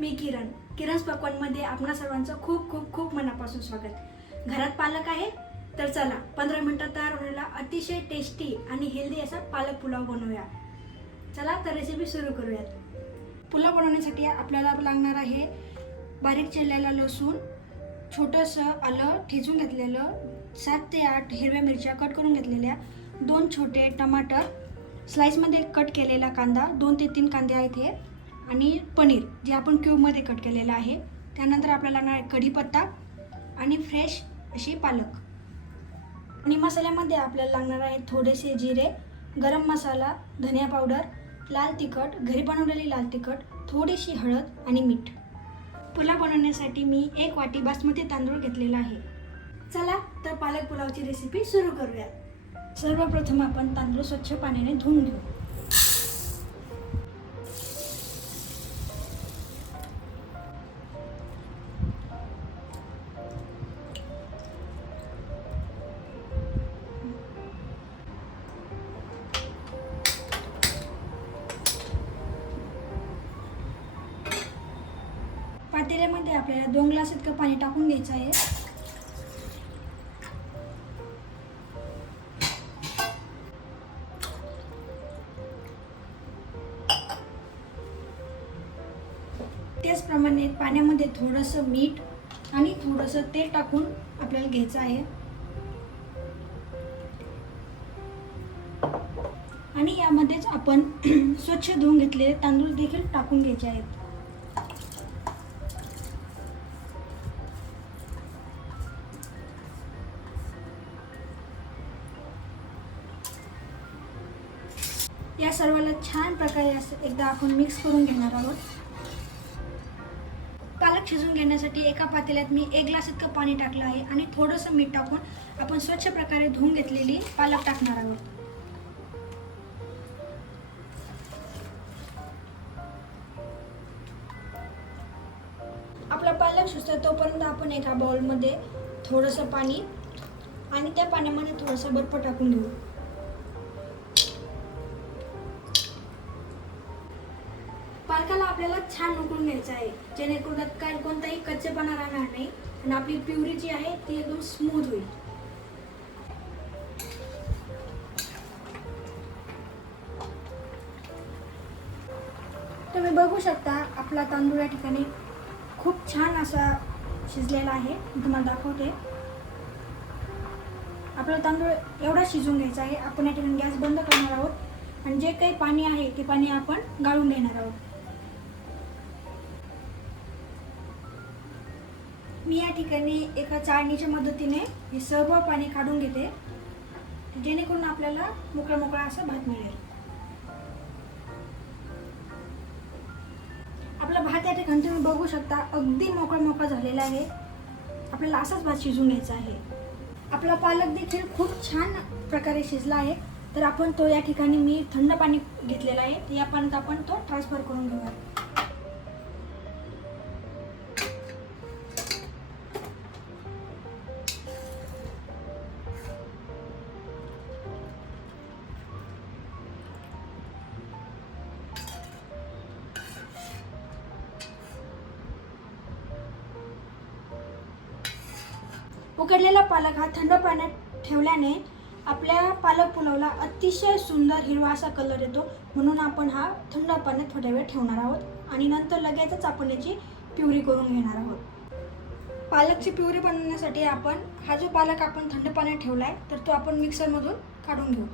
मी किरण's पकवानमध्ये आपणा सर्वांचं खूप खूप खूप मनापासून स्वागत। घरात पालक आहे तर चला 15 मिनिटात तयार होणारा अतिशय टेस्टी आणि हेल्दी असा पालक पुलाव बनवूया। चला तर रेसिपी सुरू करूयात। पुलाव बनवण्यासाठी आपल्याला लागणार आहे बारीक चिरलेला लसूण, छोटंसं आलं ठेचून घेतलेलं, 7 ते 8 हिरव्या मिरच्या कट करून घेतलेल्या, 2 छोटे टमाटर स्लाइसमध्ये कट केलेला कांदा, 2 ते 3 कांदे आहेत हे, आणि पनीर जे आपण क्यूबमध्ये कट केलेलं आहे। त्यानंतर आपल्याला लागणार आहे कढीपत्ता आणि फ्रेश अशी पालक। आणि मसाल्यामध्ये आपल्याला लागणार आहे थोडेसे जिरे, गरम मसाला, धनिया पावडर, लाल तिखट, घरी बनवलेली लाल तिखट, थोडीशी हळद आणि मीठ। पुलाव बनवण्यासाठी मी 1 वाटी बासमती तांदूळ घेतलेला आहे। चला तर पालक पुलावची रेसिपी सुरू करूया। सर्वप्रथम आपण तांदूळ स्वच्छ पाण्याने धुवून घेऊ। पातेल्यामध्ये आपल्याला 2 ग्लास इतकं पाणी टाकून घ्यायचं आहे। त्याचप्रमाणे पाण्यामध्ये थोडंसं मीठ आणि थोडंसं तेल टाकून आपल्याला घ्यायचं आहे। आणि यामध्येच आपण स्वच्छ धुवून घेतलेले तांदूळ देखील टाकून घ्यायचे आहेत। या सर्वाला छान प्रकारे असं एकदा आपण मिक्स करून घेणार आहोत। पालक शिजवून घेण्यासाठी एका पातेल्यात मी 1 ग्लास इतकं पाणी टाकलं आहे आणि थोडंसं मीठ टाकून आपण स्वच्छ प्रकारे धुवून घेतलेली पालक टाकणार आहोत। आपला पालक शिजतो तोपर्यंत आपण एका बाउलमध्ये थोडंसं पाणी आणि त्या पाण्यामध्ये थोडंसं बर्फ टाकून घेऊ। पालकाला आपल्याला छान उकळून घ्यायचं आहे, जेणेकरून त्यात कोणताही कच्चेपणा राहणार नाही आणि आपली प्युरी जी आहे ती एकदम स्मूथ होईल। तुम्ही बघू शकता आपला तांदूळ या ठिकाणी खूप छान असा शिजलेला आहे। मी तुम्हाला दाखवते। आपला तांदूळ एवढा शिजून घ्यायचा आहे। आपण या ठिकाणी गॅस बंद करणार आहोत आणि जे काही पाणी आहे ते पाणी आपण गाळून घेणार आहोत। मी या ठिकाणी एका चाळणीच्या मदतीने हे सर्व पाणी काढून घेते, जेणेकरून आपल्याला मोकळा मोकळा असा भात मिळेल। आपला भात या ठिकाणी तुम्ही बघू शकता अगदी मोकळा झालेला आहे। आपल्याला असाच भात शिजवून घ्यायचा आहे। आपला पालक देखील खूप छान प्रकारे शिजला आहे, तर आपण तो या ठिकाणी मी थंड पाणी घेतलेला आहे, या पाण्यात आपण तो ट्रान्सफर करून घेऊया। उकडलेला पालक हा थंड पाण्यात ठेवल्याने आपल्या पालक पुलावला अतिशय सुंदर हिरवा असा कलर येतो, म्हणून आपण हा थंड पाण्यात थोड्या वेळ ठेवणार आहोत आणि नंतर लगेचच आपण याची प्युरी करून घेणार आहोत। पालकची प्युरी बनवण्यासाठी आपण हा जो पालक आपण थंड पाण्यात ठेवलाय तर तो आपण मिक्सरमधून काढून घेऊ।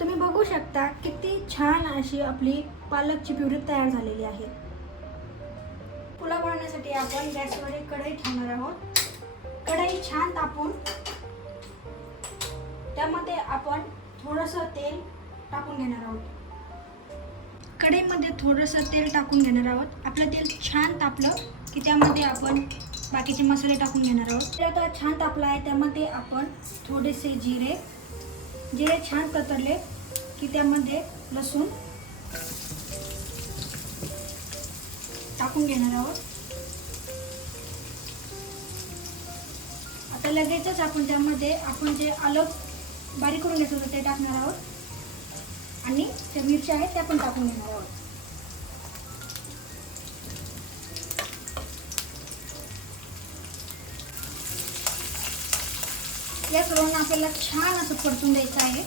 तुम्ही बघू शकता किती छान अशी आपली पालकची प्युरी तयार झालेली आहे। पुलाव बनवण्यासाठी आपण गॅसवर एक कढई ठेवणार आहोत। कढई छान तापून त्यामध्ये आपण थोडंसं तेल टाकून घेणार आहोत। कढईमध्ये थोडंसं तेल टाकून घेणार आहोत। आपलं तेल छान तापलं की त्यामध्ये आपण बाकीचे मसाले टाकून घेणार आहोत. ते आता छान तापला आहे. त्यामध्ये आपण थोडेसे जिरे छान तळले की त्यामध्ये लसूण टाकून घेणार आहोत. आता लगेचच आपण त्यामध्ये आपण जे आलं बारीक करून घेतलं होतं ते टाकणार आहोत आणि त्या मिरच्या आहेत त्या पण टाकून घेणार आहोत. या सर्वांना आपल्याला छान असं परतून द्यायचं आहे.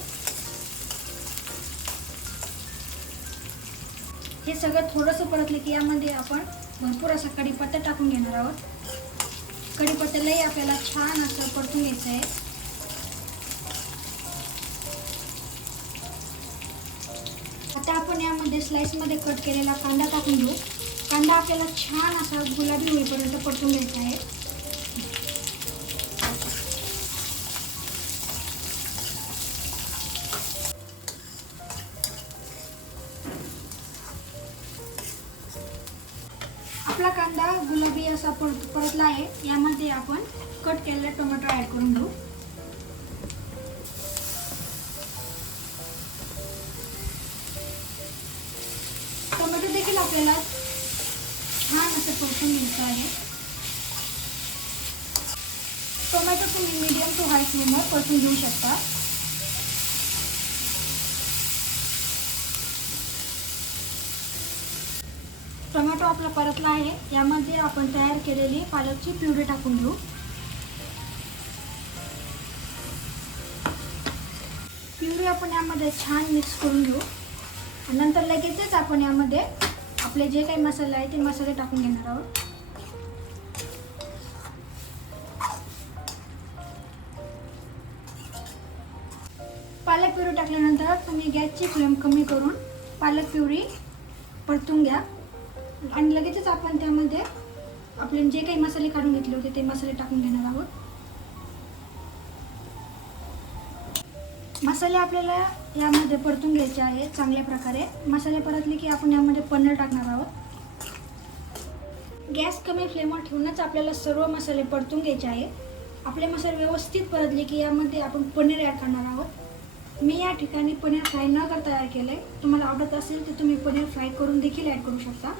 हे सगळं थोडंसं परतलं की यामध्ये आपण भरपूर असा कढीपत्ता टाकून घेणार आहोत. कढीपत्त्यालाही आपल्याला छान असं परतून घ्यायचं आहे. आता आपण यामध्ये स्लाइसमध्ये कट केलेला कांदा टाकून घेऊ. कांदा आपल्याला छान असा गुलाबी होईपर्यंत परतून घ्यायचा आहे. आपला कांदा गुलाबी असा परतला आहे. यामध्ये आपण कट केलेला टोमॅटो ॲड करून घेऊ. टोमॅटो देखील आपल्याला छान असं परतून घ्यायचं आहे. टोमॅटो तुम्ही मीडियम टू हाय फ्लेमवर परतून घेऊ शकता. टोमॅटो आपला परतला आहे. यामध्ये आपण तयार केलेली पालकची प्युरी टाकून घेऊ. प्युरी आपण यामध्ये छान मिक्स करून घेऊ. नंतर लगेचच आपण यामध्ये आपले जे काही मसाले आहे ते मसाले टाकून घेणार आहोत. पालक प्युरी टाकल्यानंतर तुम्ही गॅसची फ्लेम कमी करून पालक प्युरी परतून घ्या आणि लगेचच आपण त्यामध्ये आपले जे काही मसाले काढून घेतले होते ते मसाले टाकून घेणार आहोत. मसाले आपल्याला यामध्ये परतून घ्यायचे आहे चांगल्या प्रकारे. मसाले परतले की आपण यामध्ये पनीर टाकणार आहोत. गॅस कमी फ्लेमवर ठेवूनच आपल्याला सर्व मसाले परतून घ्यायचे आहे. आपले मसाले व्यवस्थित परतले की यामध्ये आपण पनीर ॲड करणार आहोत. मी या ठिकाणी पनीर फ्राय न करता तयार केलं आहे. तुम्हाला आवडत असेल तर तुम्ही पनीर फ्राय करून देखील ॲड करू शकता.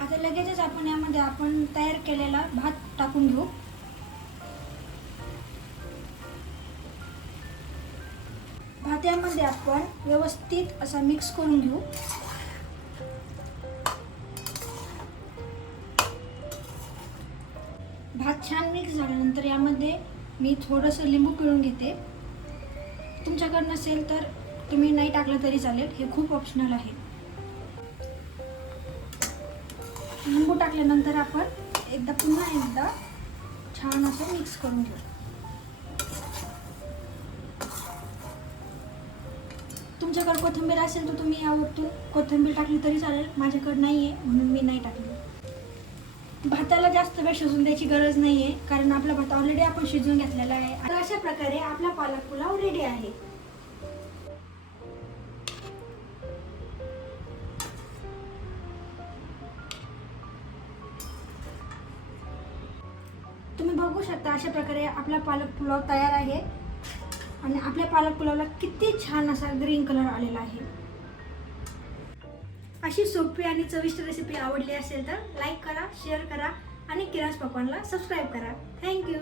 आता लगेचच आपण यामध्ये आपण तयार केलेला भात टाकून घेऊ. भातामध्ये आपण व्यवस्थित असा मिक्स करून घेऊ. भात छान मिक्स झाल्यानंतर यामध्ये मी थोडंसं लिंबू पिळून घेते. तुमच्याकडे नसेल तर तुम्ही नाही टाकलं तरी चालेल. हे खूप ऑप्शनल आहे. लिंबू टाकल्यानंतर आपण पुन्हा एकदा छान असं मिक्स करून घेऊ. तुमच्याकडे कोथिंबीर असेल तर तुम्ही यावरतून कोथिंबीर टाकली तरी चालेल. माझ्याकडे नाही आहे म्हणून मी नाही टाकली. भाताला जास्त वेळ शिजवून द्यायची गरज नाही आहे कारण आपला भात ऑलरेडी आपण शिजवून घेतलेला आहे. तर अशा प्रकारे आपला पालक पुलाव रेडी आहे. तुम्ही बघू शकता अशा प्रकारे आपला पालक पुलाव तयार आहे आणि आपल्या पालक पुलावला किती छान असा ग्रीन कलर आलेला आहे. अशी सोपी आणि चविष्ट रेसिपी आवडली असेल तर लाईक करा, शेअर करा आणि किरास पकवानला सबस्क्राईब करा. थँक्यू.